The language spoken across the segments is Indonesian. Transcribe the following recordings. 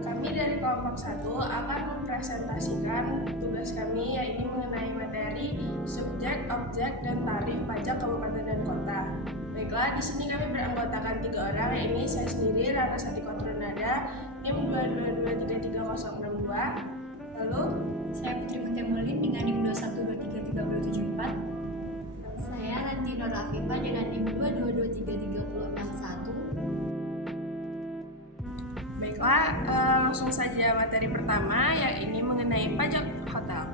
kami dari kelompok 1 akan mempresentasikan tugas kami, yaitu mengenai materi subjek, objek, dan tarif pajak kabupaten dan kota. Baiklah, di sini kami beranggotakan 3 orang, yaitu saya sendiri, Rara Satiko Trunada, NIM 2223362. Lalu saya Putri Mutemulin dengan NIM 2123374. Saya Ranti Nur Afifah dengan NIM 2223361. Baiklah, langsung saja materi pertama, yaitu mengenai pajak hotel.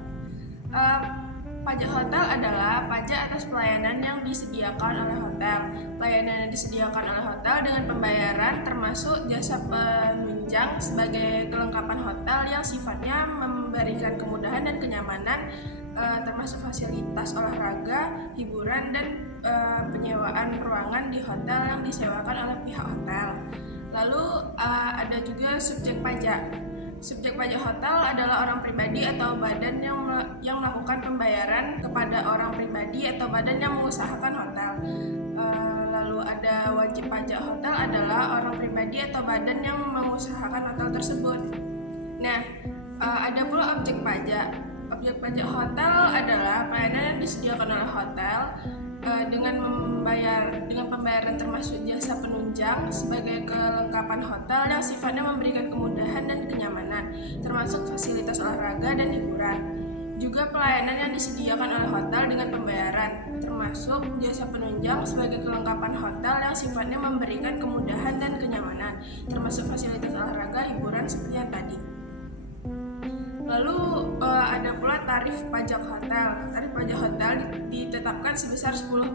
Pajak hotel adalah pajak atas pelayanan yang disediakan oleh hotel. Pelayanan yang disediakan oleh hotel dengan pembayaran termasuk jasa penunjang sebagai kelengkapan hotel yang sifatnya memberikan kemudahan dan kenyamanan, termasuk fasilitas olahraga, hiburan, dan penyewaan ruangan di hotel yang disewakan oleh pihak hotel. Lalu ada juga subjek pajak. Subjek pajak hotel adalah orang pribadi atau badan yang melakukan pembayaran kepada orang pribadi atau badan yang mengusahakan hotel. Lalu ada wajib pajak hotel adalah orang pribadi atau badan yang mengusahakan hotel tersebut. Nah, ada pula objek pajak. Objek pajak hotel adalah pelayanan yang disediakan oleh hotel dengan pembayaran termasuk jasa penunjang sebagai kelengkapan hotel yang sifatnya memberikan kemudahan dan kenyamanan, termasuk fasilitas olahraga dan hiburan. Juga pelayanan yang disediakan oleh hotel dengan pembayaran, termasuk jasa penunjang sebagai kelengkapan hotel yang sifatnya memberikan kemudahan dan kenyamanan, termasuk fasilitas olahraga, hiburan seperti yang tadi. Lalu ada pula tarif pajak hotel. Tarif pajak hotel ditetapkan sebesar 10%.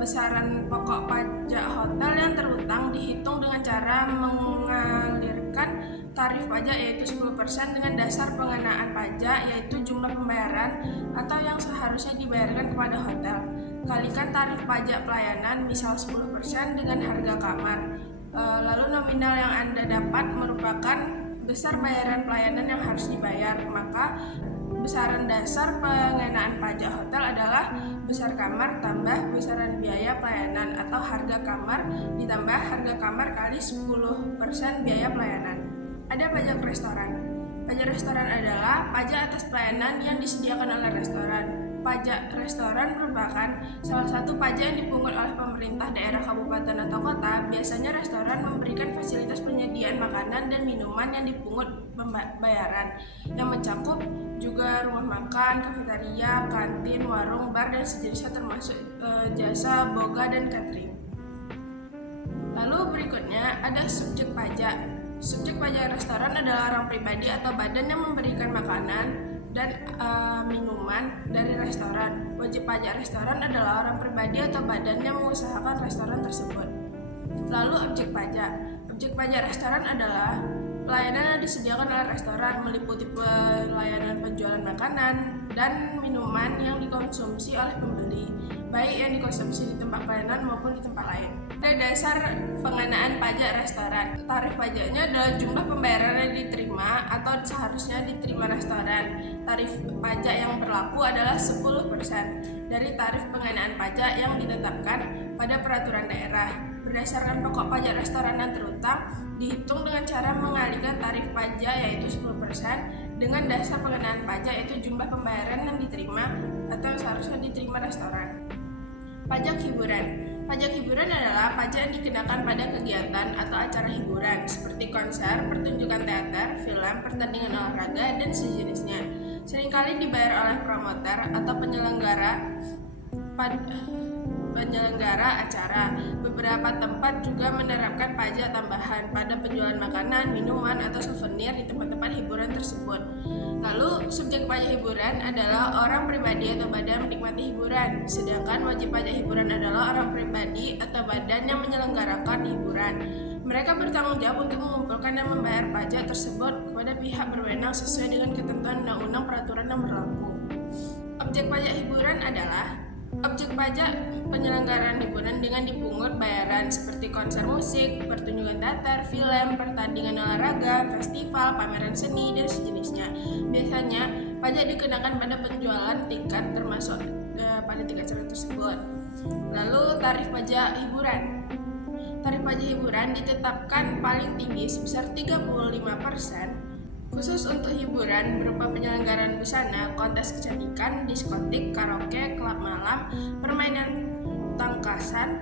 Besaran pokok pajak hotel yang terutang dihitung dengan cara mengalirkan tarif pajak yaitu 10% dengan dasar pengenaan pajak yaitu jumlah pembayaran atau yang seharusnya dibayarkan kepada hotel. Kalikan tarif pajak pelayanan misal 10% dengan harga kamar. Lalu nominal yang Anda dapat merupakan besar bayaran pelayanan yang harus dibayar, maka besaran dasar pengenaan pajak hotel adalah besar kamar tambah besaran biaya pelayanan atau harga kamar ditambah harga kamar kali 10% biaya pelayanan. Ada pajak restoran. Pajak restoran adalah pajak atas pelayanan yang disediakan oleh restoran. Pajak restoran merupakan salah satu pajak yang dipungut oleh pemerintah daerah, kabupaten, atau kota. Biasanya restoran memberikan fasilitas penyediaan makanan dan minuman yang dipungut pembayaran, yang mencakup juga rumah makan, kafetaria, kantin, warung, bar, dan sejenisnya termasuk jasa boga dan catering. Lalu berikutnya ada subjek pajak. Subjek pajak restoran adalah orang pribadi atau badan yang memberikan makanan dan minuman dari restoran. Wajib pajak restoran adalah orang pribadi atau badan yang mengusahakan restoran tersebut. Lalu objek pajak. Objek pajak restoran adalah pelayanan yang disediakan oleh restoran, meliputi pelayanan penjualan makanan dan minuman yang dikonsumsi oleh pembeli, baik yang dikonsumsi di tempat pelayanan maupun di tempat lain. Ada dasar pengenaan pajak restoran. Tarif pajaknya adalah jumlah pembayaran yang diterima atau seharusnya diterima restoran. Tarif pajak yang berlaku adalah 10% dari tarif pengenaan pajak yang ditetapkan pada peraturan daerah. Berdasarkan pokok pajak restoran yang terutang, dihitung dengan cara mengalihkan tarif pajak yaitu 10% dengan dasar pengenaan pajak yaitu jumlah pembayaran yang diterima atau yang seharusnya diterima restoran. Pajak hiburan. Pajak hiburan adalah pajak yang dikenakan pada kegiatan atau acara hiburan seperti konser, pertunjukan teater, film, pertandingan olahraga, dan sejenisnya. Seringkali dibayar oleh promotor atau penyelenggara acara. Beberapa tempat juga menerapkan pajak tambahan pada penjualan makanan, minuman, atau souvenir di tempat-tempat hiburan tersebut. Lalu, subjek pajak hiburan adalah orang pribadi atau badan menikmati hiburan, sedangkan wajib pajak hiburan adalah orang pribadi atau badan yang menyelenggarakan hiburan. Mereka bertanggung jawab untuk mengumpulkan dan membayar pajak tersebut kepada pihak berwenang sesuai dengan ketentuan undang-undang peraturan yang berlaku. Objek pajak hiburan adalah objek pajak penyelenggaraan hiburan dengan dipungut bayaran seperti konser musik, pertunjukan teater, film, pertandingan olahraga, festival, pameran seni, dan sejenisnya. Biasanya, pajak dikenakan pada penjualan tiket termasuk pada tiket tersebut. Lalu tarif pajak hiburan. tarif pajak hiburan ditetapkan paling tinggi sebesar 35% khusus untuk hiburan berupa penyelenggaraan busana, kontes kecantikan, diskotik, karaoke, klub malam, permainan tangkasan,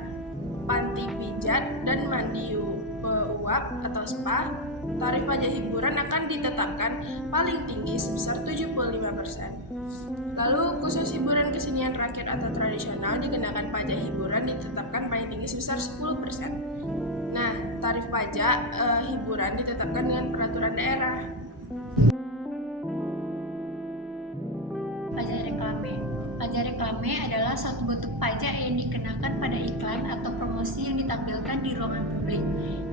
panti pijat, dan mandi uap atau spa. Tarif pajak hiburan akan ditetapkan paling tinggi sebesar 75%. Lalu khusus hiburan kesenian rakyat atau tradisional dikenakan pajak hiburan ditetapkan paling tinggi sebesar 10%. Nah, tarif pajak hiburan ditetapkan dengan peraturan daerah. Pajak reklame. Pajak reklame adalah suatu bentuk pajak yang dikenakan pada iklan atau promosi yang ditampilkan di ruangan publik.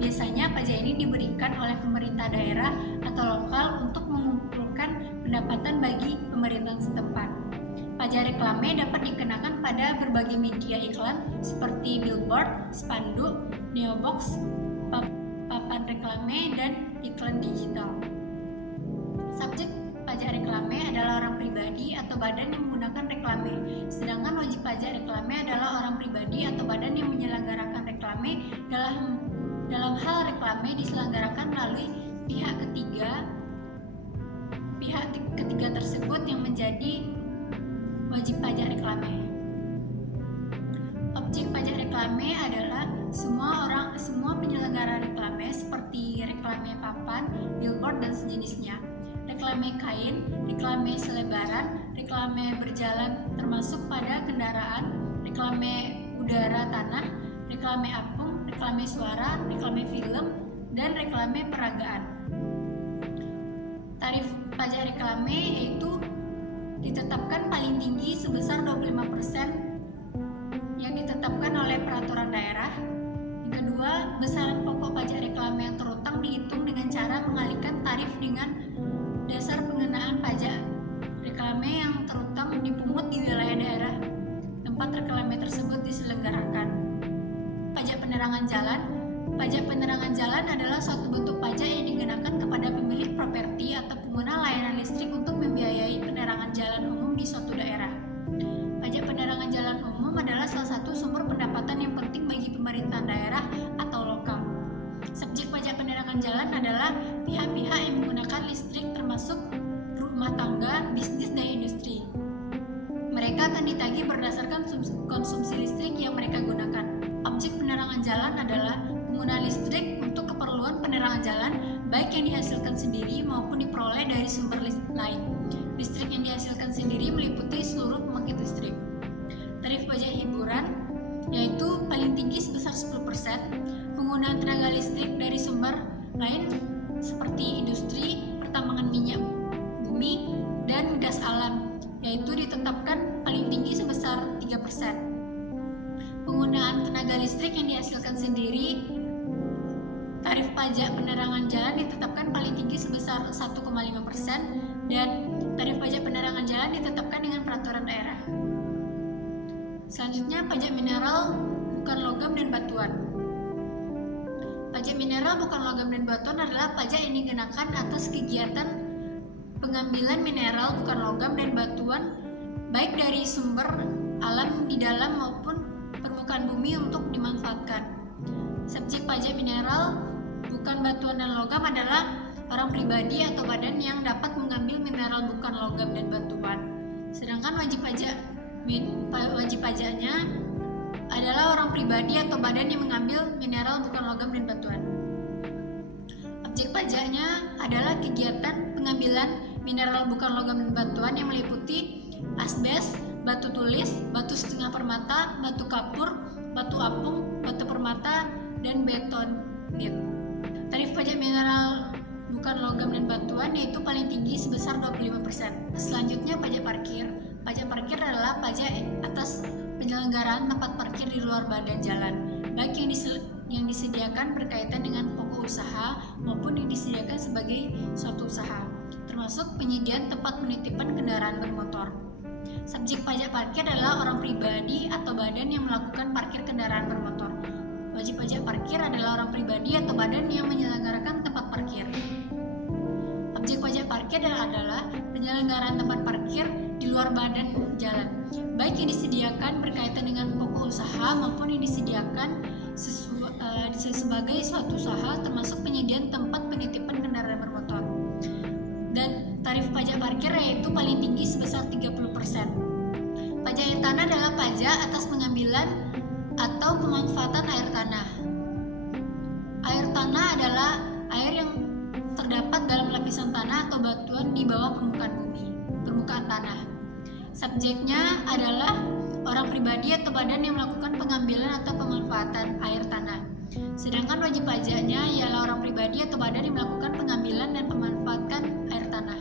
Biasanya pajak ini diberikan oleh pemerintah daerah atau lokal untuk mengumpulkan pendapatan bagi pemerintahan setempat. Pajak reklame dapat dikenakan pada berbagai media iklan seperti billboard, spanduk, neobox, papan reklame, dan iklan digital. Subjek pajak reklame adalah orang pribadi atau badan yang menggunakan reklame, sedangkan wajib pajak reklame adalah orang pribadi atau badan yang menyelenggarakan reklame dalam hal reklame diselenggarakan melalui pihak ketiga tersebut yang menjadi wajib pajak reklame. Objek pajak reklame adalah semua penyelenggara reklame seperti reklame papan, billboard, dan sejenisnya. Reklame kain, reklame selebaran, reklame berjalan termasuk pada kendaraan, reklame udara tanah, reklame apung, reklame suara, reklame film, dan reklame peragaan. Tarif pajak reklame yaitu ditetapkan paling tinggi sebesar 25% yang ditetapkan oleh peraturan daerah. Yang kedua, besaran pokok pajak reklame yang terutang dihitung dengan cara mengalihkan tarif dengan dasar pengenaan pajak reklame yang terutang dipungut di wilayah daerah tempat reklame tersebut diselenggarakan. Pajak penerangan jalan. Pajak penerangan jalan adalah suatu bentuk pajak yang dikenakan kepada pemilik properti atau pengguna layanan listrik untuk membiayai penerangan jalan umum di suatu daerah. Pajak penerangan jalan umum adalah salah satu sumber pendapatan yang penting bagi pemerintahan daerah atau lokal. Subjek pajak penerangan jalan adalah pihak-pihak yang menggunakan listrik termasuk rumah tangga, bisnis, dan industri. Mereka akan ditagih berdasarkan konsumsi listrik yang mereka gunakan. Objek penerangan jalan adalah pengguna listrik untuk keperluan penerangan jalan, baik yang dihasilkan sendiri maupun diperoleh dari sumber lain. Listrik yang dihasilkan sendiri meliputi seluruh pembangkit listrik. Tarif pajak hiburan yaitu paling tinggi sebesar 10%. Penggunaan tenaga listrik dari sumber lain seperti industri, pertambangan minyak bumi, dan gas alam yaitu ditetapkan paling tinggi sebesar 3%. Penggunaan tenaga listrik yang dihasilkan sendiri, tarif pajak penerangan jalan ditetapkan paling tinggi sebesar 1,5% dan tarif pajak penerangan jalan ditetapkan dengan peraturan daerah. Selanjutnya, pajak mineral bukan logam dan batuan. Pajak mineral bukan logam dan batuan adalah pajak yang dikenakan atas kegiatan pengambilan mineral bukan logam dan batuan baik dari sumber alam di dalam maupun permukaan bumi untuk dimanfaatkan. Subjek pajak mineral bukan batuan dan logam adalah orang pribadi atau badan yang dapat mengambil mineral bukan logam dan batuan. Sedangkan wajib pajaknya adalah orang pribadi atau badan yang mengambil mineral bukan logam dan batuan. Objek pajaknya adalah kegiatan pengambilan mineral bukan logam dan batuan yang meliputi asbes, batu tulis, batu setengah permata, batu kapur, batu apung, batu permata, dan betonit. Tarif pajak mineral bukan logam dan batuan yaitu paling tinggi sebesar 25%. Selanjutnya, pajak parkir. Pajak parkir adalah pajak atas penyelenggaraan tempat parkir di luar badan jalan, baik yang disediakan berkaitan dengan pokok usaha maupun yang disediakan sebagai suatu usaha, termasuk penyediaan tempat penitipan kendaraan bermotor. Subjek pajak parkir adalah orang pribadi atau badan yang melakukan parkir kendaraan bermotor. Wajib pajak parkir adalah orang pribadi atau badan yang menyelenggarakan tempat parkir. Objek pajak parkir adalah penyelenggaraan tempat parkir di luar badan jalan, baik yang disediakan berkaitan dengan pokok usaha maupun yang disediakan sebagai suatu usaha termasuk penyediaan tempat penitipan kendaraan bermotor. Dan tarif pajak parkir yaitu paling tinggi sebesar 30%. Pajak air tanah adalah pajak atas pengambilan atau pemanfaatan air tanah. Air tanah adalah air yang terdapat dalam lapisan tanah atau batuan di bawah permukaan tanah. Subjeknya adalah orang pribadi atau badan yang melakukan pengambilan atau pemanfaatan air tanah. Sedangkan wajib pajaknya ialah orang pribadi atau badan yang melakukan pengambilan dan pemanfaatkan air tanah.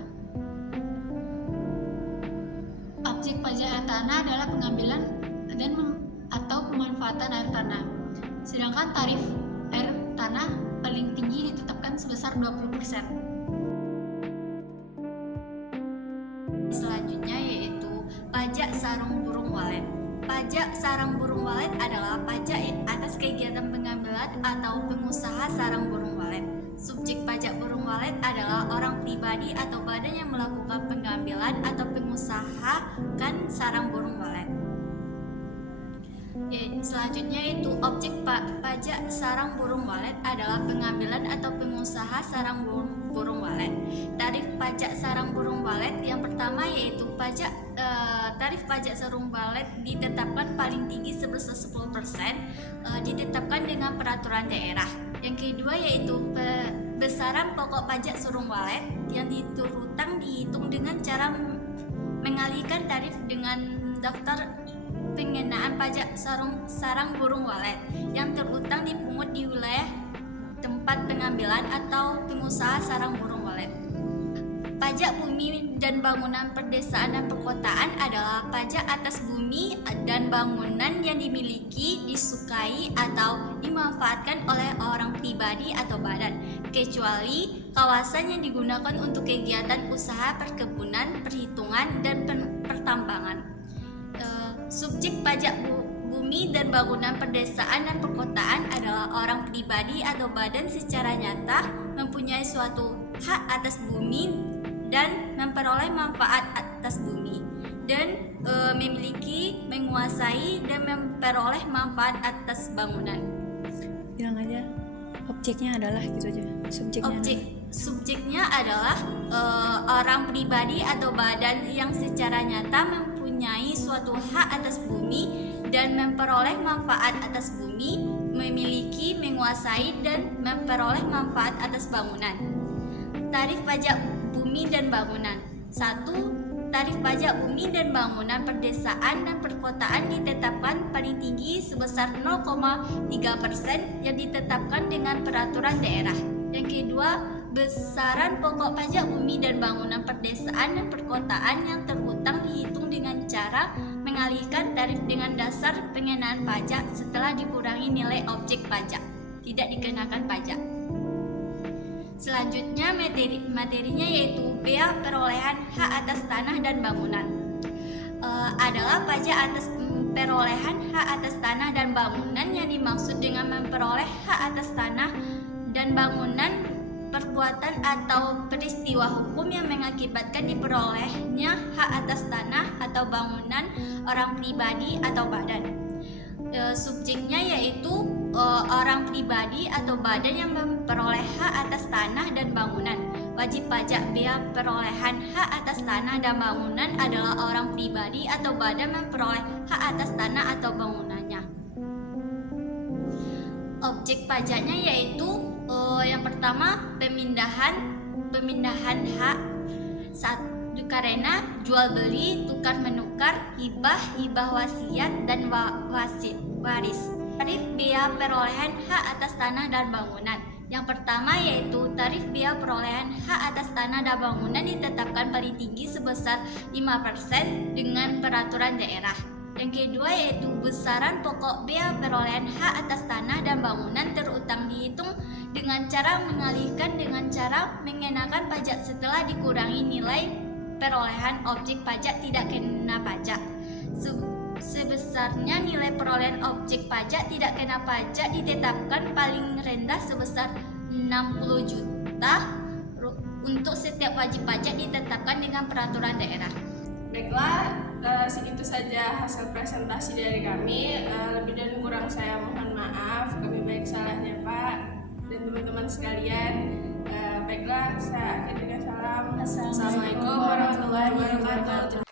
Objek pajak air tanah adalah pengambilan dan atau pemanfaatan air tanah. Sedangkan tarif air tanah paling tinggi ditetapkan sebesar 20%. Selanjutnya yaitu pajak sarung burung walet. Pajak sarang burung walet adalah pajak atas kegiatan pengambilan atau pengusaha sarang burung walet. Subjek pajak burung walet adalah orang pribadi atau badan yang melakukan pengambilan atau pengusahakan sarang burung walet. Selanjutnya yaitu objek pajak sarang burung walet adalah pengambilan atau pengusaha sarang burung walet. Tarif pajak sarang burung walet yang pertama yaitu tarif pajak sarang walet ditetapkan paling tinggi sebesar 10%, ditetapkan dengan peraturan daerah. Yang kedua yaitu besaran pokok pajak sarang walet yang terutang dihitung dengan cara mengalihkan tarif dengan daftar pengenaan pajak sarang burung walet yang terutang dipungut di wilayah tempat pengambilan atau pengusaha sarang burung walet. Pajak bumi dan bangunan perdesaan dan perkotaan adalah pajak atas bumi dan bangunan yang dimiliki, disukai atau dimanfaatkan oleh orang pribadi atau badan, kecuali kawasan yang digunakan untuk kegiatan usaha perkebunan, perhitungan, dan pertambangan. Subjek pajak bumi dan bangunan perdesaan dan perkotaan adalah orang pribadi atau badan secara nyata mempunyai suatu hak atas bumi dan memperoleh manfaat atas bumi dan memiliki, menguasai, dan memperoleh manfaat atas bangunan. Bilang aja objeknya adalah gitu aja. Subjeknya adalah orang pribadi atau badan yang secara nyata mempunyai suatu hak atas bumi dan memperoleh manfaat atas bumi, memiliki, menguasai, dan memperoleh manfaat atas bangunan. Tarif pajak bumi dan bangunan. 1. Tarif pajak bumi dan bangunan perdesaan dan perkotaan ditetapkan paling tinggi sebesar 0,3% yang ditetapkan dengan peraturan daerah. Yang kedua, besaran pokok pajak bumi dan bangunan perdesaan dan perkotaan yang terutang dihitung dengan cara mengalihkan tarif dengan dasar pengenaan pajak setelah dikurangi nilai objek pajak, tidak dikenakan pajak. Selanjutnya materinya yaitu bea perolehan hak atas tanah dan bangunan. Adalah pajak atas perolehan hak atas tanah dan bangunan yang dimaksud dengan memperoleh hak atas tanah dan bangunan perbuatan atau peristiwa hukum yang mengakibatkan diperolehnya hak atas tanah atau bangunan orang pribadi atau badan. Subjeknya yaitu orang pribadi atau badan yang memperoleh hak atas tanah dan bangunan. Wajib pajak bea perolehan hak atas tanah dan bangunan adalah orang pribadi atau badan memperoleh hak atas tanah atau bangunannya. Objek pajaknya yaitu yang pertama pemindahan hak karena jual beli, tukar menukar, hibah wasiat, dan waris. Tarif bea perolehan hak atas tanah dan bangunan. Yang pertama yaitu tarif bea perolehan hak atas tanah dan bangunan ditetapkan paling tinggi sebesar 5% dengan peraturan daerah. Yang kedua yaitu besaran pokok bea perolehan hak atas tanah dan bangunan terutang dihitung dengan cara mengalihkan dengan cara mengenakan pajak setelah dikurangi nilai perolehan objek pajak tidak kena pajak. Sebesarnya nilai perolehan objek pajak tidak kena pajak ditetapkan paling rendah sebesar 60 juta untuk setiap wajib pajak ditetapkan dengan peraturan daerah. Baiklah, segitu saja hasil presentasi dari kami. Lebih dan kurang saya mohon maaf. Kami baik salahnya sekalian. Baiklah, saya akhiri dengan salam. Assalamualaikum Assalamualaikum warahmatullahi wabarakatuh.